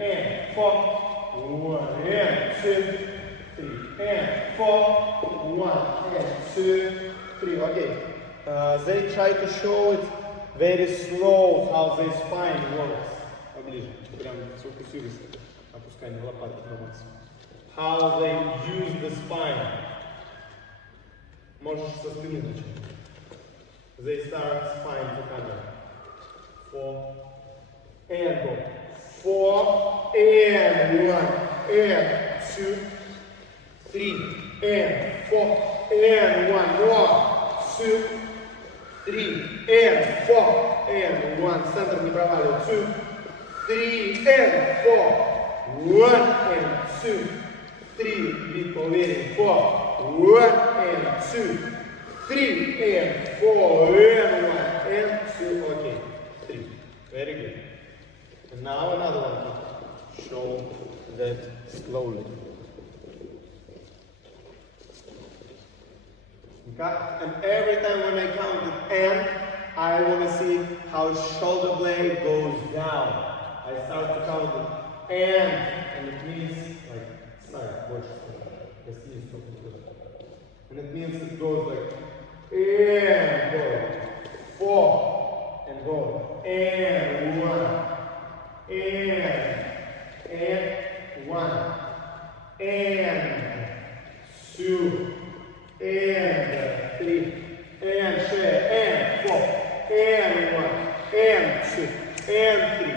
and 4, 1 and 2, 3 and 4, 1 and 2, 3. Okay. They try to show it very slow how the spine works. Поближе. Прям сфокусируйся. Опускание лопатки на максимум. How they use the spine. Можешь со спины начать. They start spine to cover. 4 and go. 4 and 1 and 2, 3 and 4 and 1 more, 2, 3 and 4 and 1. Центр не проваливай. 2, 3 and 4, 1 and 2, 3. Бит поуверен. 4, 1 and 2, 3 and 4 and 1 and 2. Okay. 3. Very good. And now another one. Show that slowly. Okay? And every time when I count it and, I want to see how shoulder blade goes down. I start to count it and it means like side, watch. And it means it goes like and go. 4 and go. And 1. And 1. And 2. And 3. And share. And 4. And 1. And 2. And 3.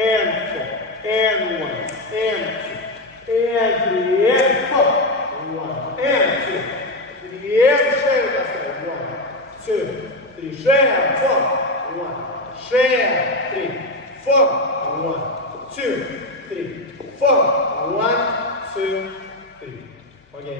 And 4. And 1. And 2. And 3. And 4. 1. And 2. 3. And share. 1. 2. 3. Share. 4. 1. Share. 3. 4. 1. 2. 3. 4. 1. 2. 3. Okay.